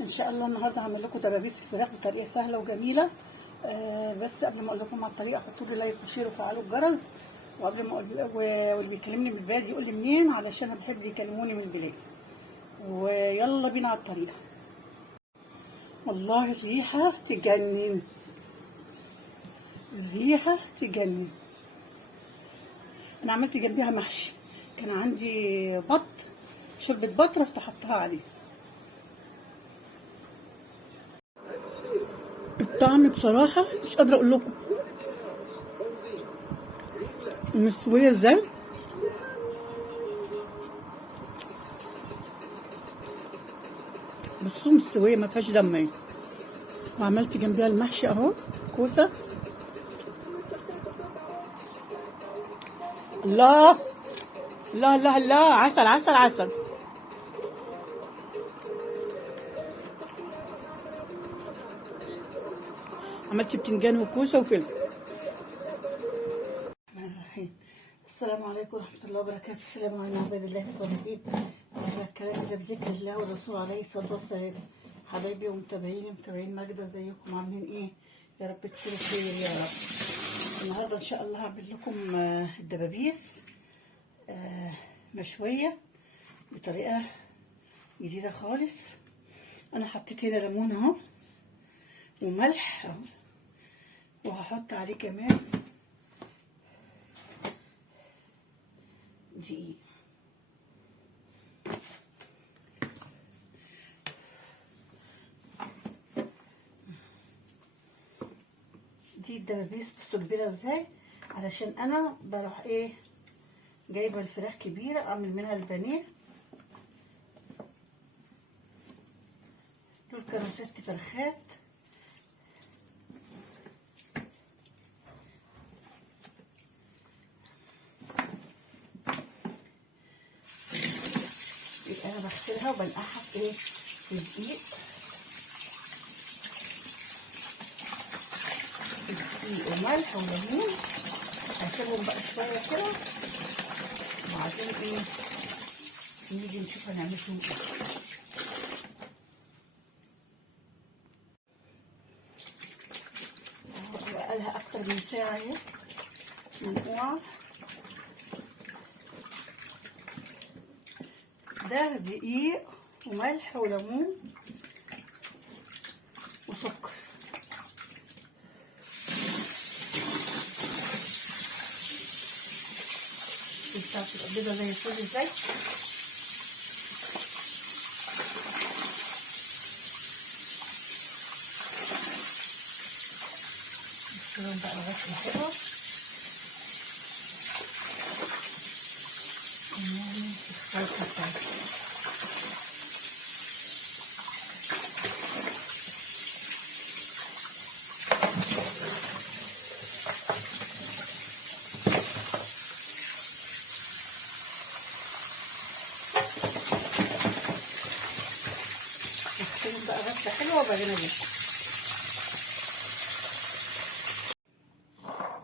ان شاء الله النهارده هعمل لكم دبابيس الفراخ بطريقه سهله وجميله. بس قبل ما اقول لكم على الطريقه حطوا لي لايك وشير وفعلوا الجرس. وقبل ما اقول واللي بيكلمني من البلاد يقول لي منين، علشان انا بحب يكلموني من البلاد. ويلا بينا على الطريقه. والله الريحه تجنن، الريحه تجنن. انا عملت جنبيها محشي، كان عندي بط، شوربه بط، رحت حطها عليه. الطعم بصراحه مش قادره اقول لكم مستويه ازاي. بصوا مستويه ما فيهاش دم. وعملت جنبيها المحشي اهو، كوسه. الله الله الله الله، عسل عسل عسل. عملت بتنجان وكوسه وفلفل. الرحمن الرحيم. السلام عليكم ورحمه الله وبركاته. السلام على عباد الله الصالحين. الكلام ده بذكر الله والرسول عليه الصلاه والسلام. حبايبي ومتابعين ماجده، ازيكم عاملين ايه؟ يا رب تكونوا بخير يا رب. النهارده ان شاء الله هعمل لكم الدبابيس مشويه بطريقه جديده خالص. انا حطيت هنا ليمون اهو وملح اهو، وهحط عليه كمان دقيق. دي الدبابيس بصوا كبيره ازاي، علشان انا بروح ايه جايبه الفراخ كبيره اعمل منها البانيه. دول كانوا 6 فرخات. يبقى انا بغسلها وبنقعها في ايه، في دقيق وملح وليمون. هسيبهم بقى شويه كده، وبعدين ايه نيجي نشوف هنعمل فيهم ايه. بقالها اكتر من ساعه اهي منقوعه. ده دقيق وملح وليمون وسكر. بتاعت البيضه زي الفل ازاي. نشيلهم بقى الغسله حلوه. الخلطه بتاعتي نغسلهم بقى غسله حلوه، وبعدين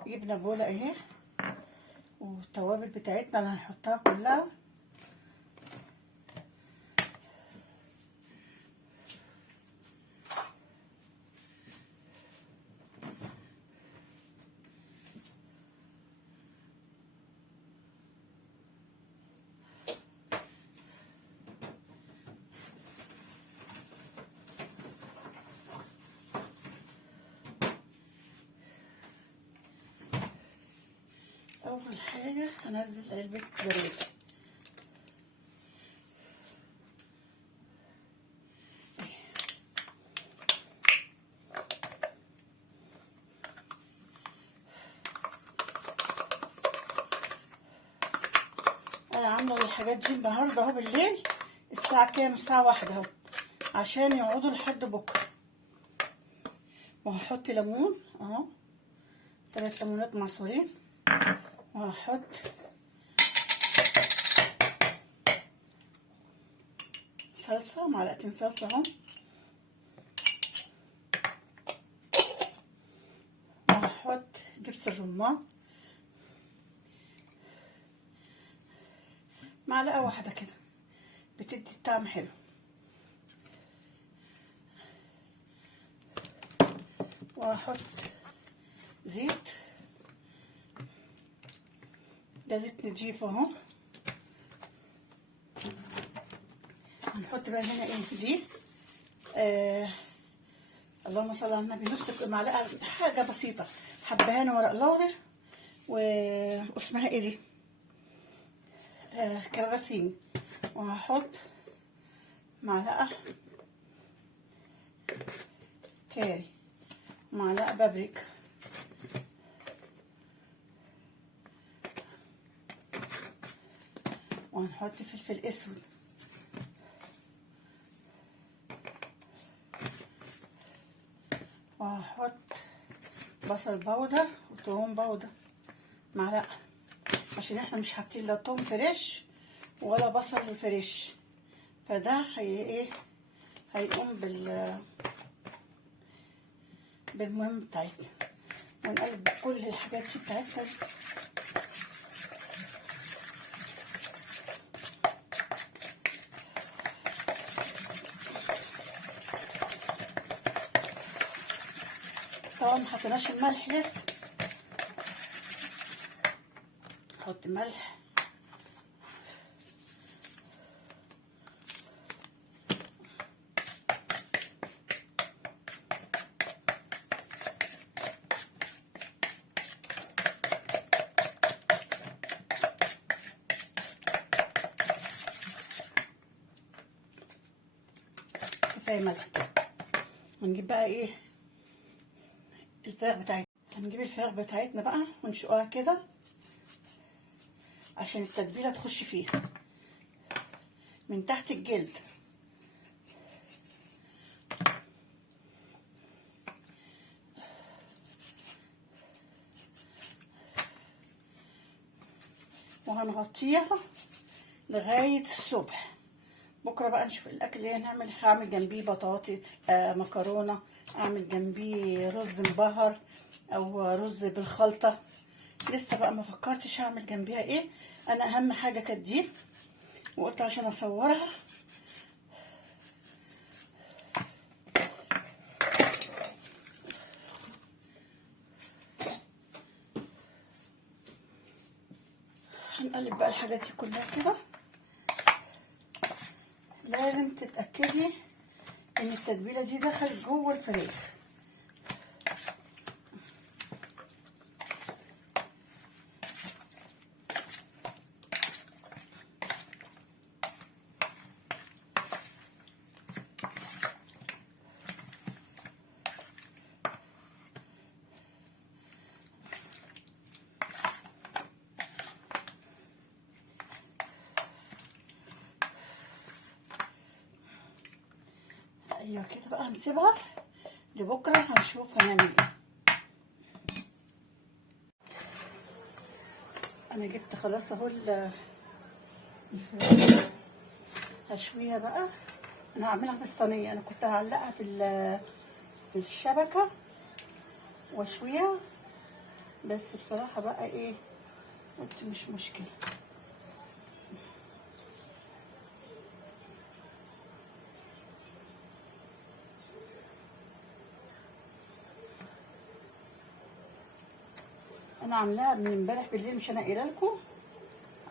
جبنا بوله اهي، والتوابل بتاعتنا اللي هنحطها كلها. اول حاجه هنزل علبه زبادي. انا عامله الحاجات دي النهارده اهو بالليل. الساعه كام؟ الساعه 1 اهو، عشان يقعدوا لحد بكره. وهحط ليمون اهو، 3 ليمونات معصورين. وهحط صلصه، معلقتين صلصه اهو. وهحط دبس الرمان، معلقه واحده كده، بتدي طعم حلو. وهحط زيت. ده زيت نضيف اهو. هنحط بقى هنا ايه دي اللهم صل على النبي، نص معلقه، حاجه بسيطه، حبهان ورق لوري واسمها ايه دي كراسين. وهحط معلقه كاري، معلقه بابريكا، وهنحط فلفل اسود، وهحط بصل بودر وتوم بودر معلقه، عشان احنا مش حاطين لا توم فريش ولا بصل فريش، فده ايه هيقوم بالمهم بتاعتنا. ونقلب كل الحاجات دي بتاعتنا دي. طبعا محطناش الملح لسه، نحط ملح كفايه ملح. ونجيب بقى ايه الفراخ بتاعتنا. هنجيب الفراخ بتاعتنا بقى ونشقها كده عشان التتبيله تخش فيها من تحت الجلد. وهنغطيها لغايه الصبح. بكره بقى نشوف الاكل اللي هنعمل. هعمل جنبيه بطاطس مكرونه، اعمل جنبيه رز مبهر او رز بالخلطه. لسه بقى ما فكرتش هعمل جنبيها ايه. انا اهم حاجه كانت دي، وقلت عشان اصورها. هنقلب بقى الحاجات دي كلها كده. لازم تتاكدي ان التتبيله دي دخلت جوه الفراخ. ايوه كده بقى، هنسيبها لبكره هنشوف هنعمل ايه. انا جبت خلاص اهو الفراخ، هشويها بقى. انا هعملها في الصينيه. انا كنت هعلقها في الشبكه واشويها، بس بصراحه بقى ايه قلت مش مشكله. انا عاملاها من امبارح بالليل، مش انا قايله لكم،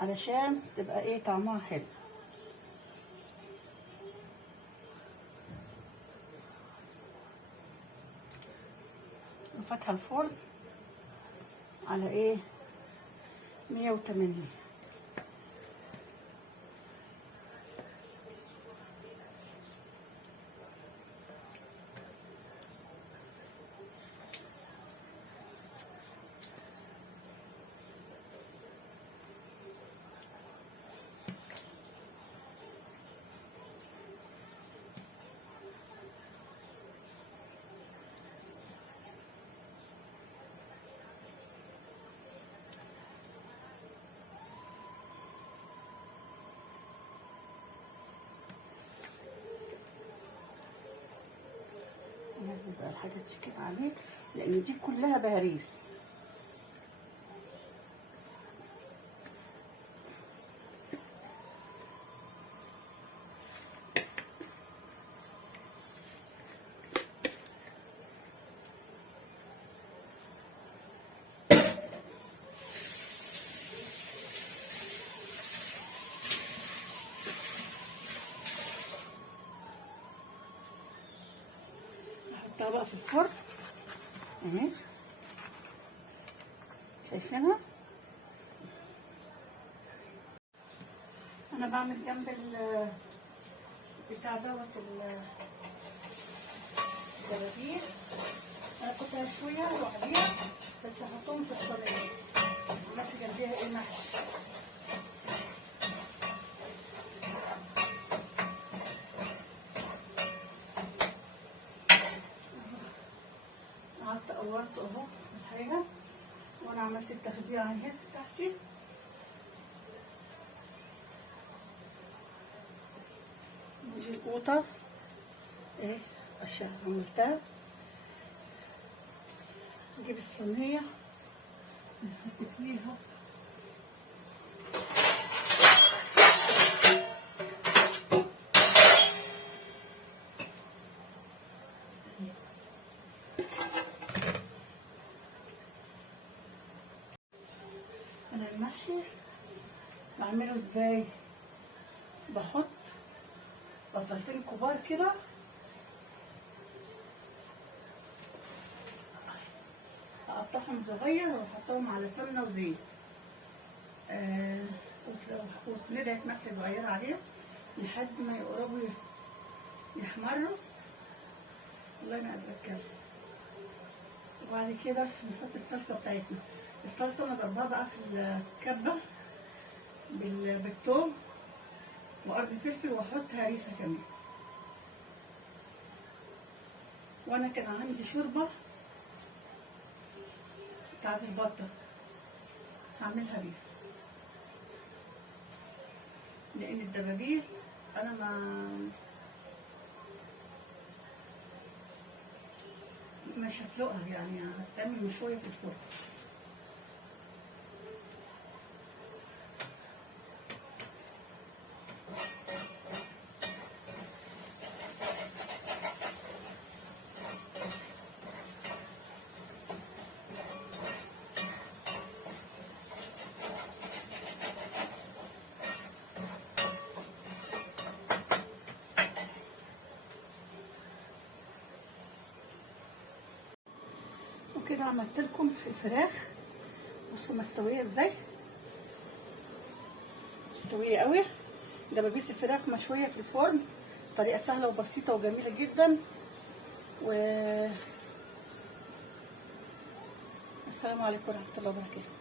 علشان تبقى ايه طعمها حلو. وفاتحه الفرن على ايه 180. انزل بقى الحاجات دي كده عليه، لان دي كلها بهاريس. هحطها بقى في الفرن اهي، شايفينها. انا بعمل جنب بتاع دوت الدبابيس. انا كنت هشويها لوحديها بس هحطهم في الصينيه. عملت جنبيها ايه، محشي. قعدت قورت اهو الحاجه، وانا عملت التخديعه اهي بتاعتي. نيجي القوطه ايه عشان عملتها. نجيب الصينيه نحط فيها انا المحشي. بعمله ازاي؟ بحط بصلتين كبار كده، اقطعهم صغير واحطهم على سمنه وزيت، وندعه ملح صغيره عليهم لحد ما يقربوا يحمروا. والله ما قادره اتكلم. وبعد كده نحط الصلصه بتاعتنا. الصلصه انا ضربها بقى في الكبه بالثوم وقرن فلفل، واحط هريسه كمان. وانا كان عندي شوربه بتاعت البطه هعملها بيها، لان الدبابيس انا مش هسلقها، يعني هتعمل مشويه في الفرن. وكده عملت لكم الفراخ. بصوا مستويه ازاي، مستويه قوي. دبابيس الفراخ مشويه في الفرن، طريقه سهله وبسيطه وجميله جدا. والسلام عليكم ورحمه الله وبركاته.